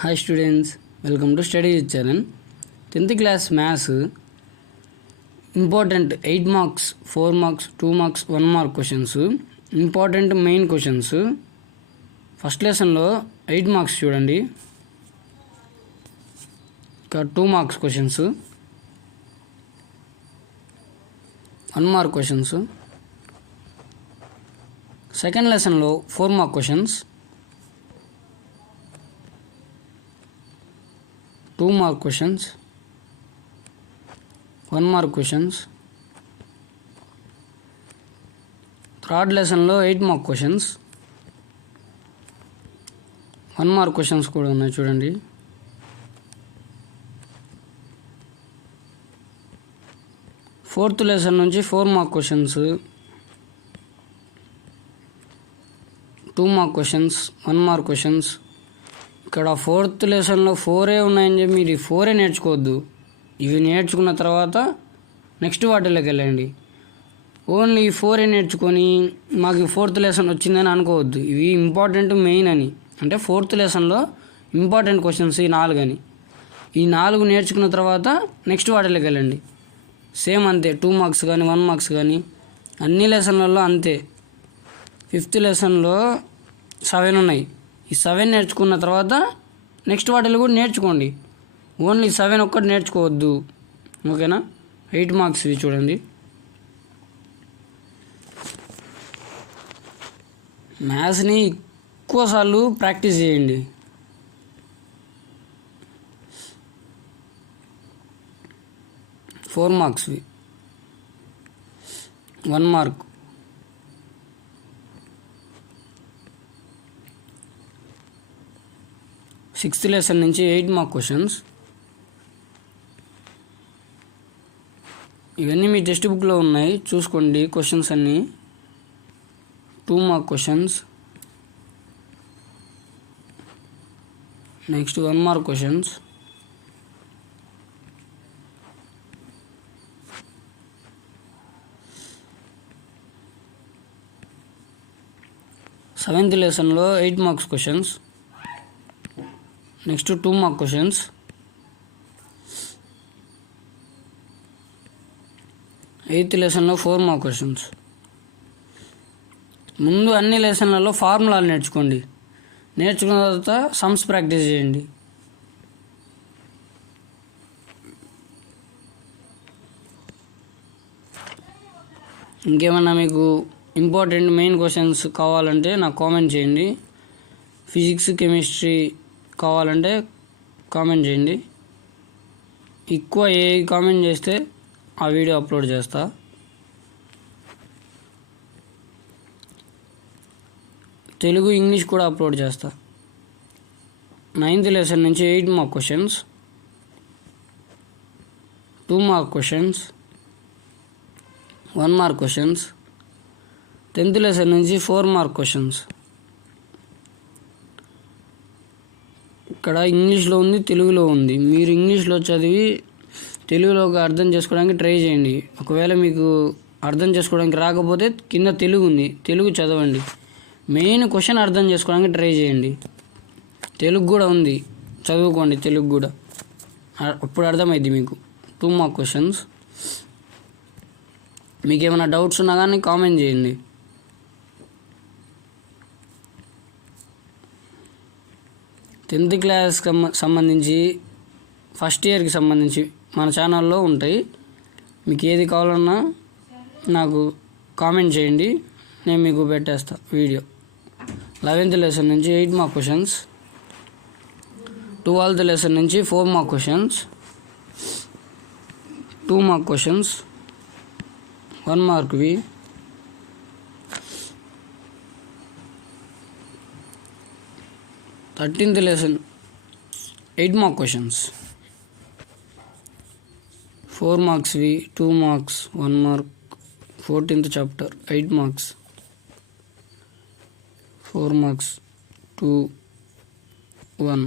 Hi students, welcome to Study with Charan. 10th class Maths important 8 marks, 4 marks, 2 marks, 1 mark questions. Important main questions. First lesson lo 8 marks చూడండి. 2 marks questions. 1 mark questions. Second lesson lo 4 mark questions. 2 mark questions, 1 mark questions. Third lesson lo 8 mark questions, 1 mark questions కూడా ఉన్నాయి చూడండి. Fourth lesson నుంచి 4 mark questions, 2 mark questions, 1 mark questions. ఇక్కడ fourth లెసన్లో 4 ఉన్నాయని చెప్పి మీరు 4 నేర్చుకోవద్దు. ఇవి నేర్చుకున్న తర్వాత నెక్స్ట్ వాటిలోకి వెళ్ళండి. ఓన్లీ 4 నేర్చుకొని మాకు ఫోర్త్ లెసన్ వచ్చిందని అనుకోవద్దు. ఇవి ఇంపార్టెంట్ మెయిన్ అని, అంటే ఫోర్త్ లెసన్లో ఇంపార్టెంట్ క్వశ్చన్స్ ఈ 4 అని. ఈ 4 నేర్చుకున్న తర్వాత నెక్స్ట్ వాటిలోకి వెళ్ళండి. సేమ్ అంతే, 2 marks కానీ 1 marks కానీ అన్ని లెసన్లలో అంతే. ఫిఫ్త్ లెసన్లో 7 ఉన్నాయి. ఈ 7 నేర్చుకున్న తర్వాత నెక్స్ట్ వాటిలో కూడా నేర్చుకోండి. ఓన్లీ 7 ఒక్కటి నేర్చుకోవద్దు, ఓకేనా? 8 marks ఇవి చూడండి. మ్యాథ్స్ని ఎక్కువసార్లు ప్రాక్టీస్ చేయండి. ఫోర్ మార్క్స్వి, 1 mark. సిక్స్త్ లెసన్ నుంచి 8 mark క్వశ్చన్స్. ఇవన్నీ మీ టెక్స్ట్ బుక్లో ఉన్నాయి, చూసుకోండి. క్వశ్చన్స్ అన్నీ 2 mark questions, next 1 mark questions, seventh లెసన్లో 8 marks questions, next 2 mark questions. Eighth లెసన్లో 4 mark క్వశ్చన్స్. ముందు అన్ని లెసన్లలో ఫార్ములాలు నేర్చుకోండి. నేర్చుకున్న తర్వాత సమ్స్ ప్రాక్టీస్ చేయండి. ఇంకేమన్నా మీకు ఇంపార్టెంట్ మెయిన్ క్వశ్చన్స్ కావాలంటే నాకు కామెంట్ చేయండి. ఫిజిక్స్, కెమిస్ట్రీ కావాలంటే కామెంట్ చేయండి. ఎక్కువ ఏ కామెంట్ చేస్తే ఆ వీడియో అప్లోడ్ చేస్తా. తెలుగు, ఇంగ్లీష్ కూడా అప్లోడ్ చేస్తా. 9th లెసన్ నుంచి 8 mark questions, 2 mark questions, 1 mark questions. 10th lesson నుంచి 4 mark క్వశ్చన్స్. ఇక్కడ ఇంగ్లీష్లో ఉంది, తెలుగులో ఉంది. మీరు ఇంగ్లీష్లో చదివి తెలుగులోకి అర్థం చేసుకోవడానికి ట్రై చేయండి. ఒకవేళ మీకు అర్థం చేసుకోవడానికి రాకపోతే కింద తెలుగు ఉంది, తెలుగు చదవండి. మెయిన్ క్వశ్చన్ అర్థం చేసుకోవడానికి ట్రై చేయండి. తెలుగు కూడా ఉంది, చదువుకోండి తెలుగు కూడా, అప్పుడు అర్థమైంది మీకు. 2 mark క్వశ్చన్స్. మీకు ఏమైనా డౌట్స్ ఉన్నా కానీ కామెంట్ చేయండి. టెన్త్ క్లాస్కి సంబంధించి, ఫస్ట్ ఇయర్కి సంబంధించి మన ఛానల్లో ఉంటాయి. మీకు ఏది కావాలన్నా నాకు కామెంట్ చేయండి, నేను మీకు పెట్టేస్తా వీడియో. 11th లెసన్ నుంచి 8 mark క్వశ్చన్స్, 12th లెసన్ నుంచి 4 mark questions, 2 mark questions, 1 markవి. 13th lesson 8 mark questions, 4 marksవి, 2 marks, 1 mark. 14th chapter 8 marks, 4 marks, 2, 1.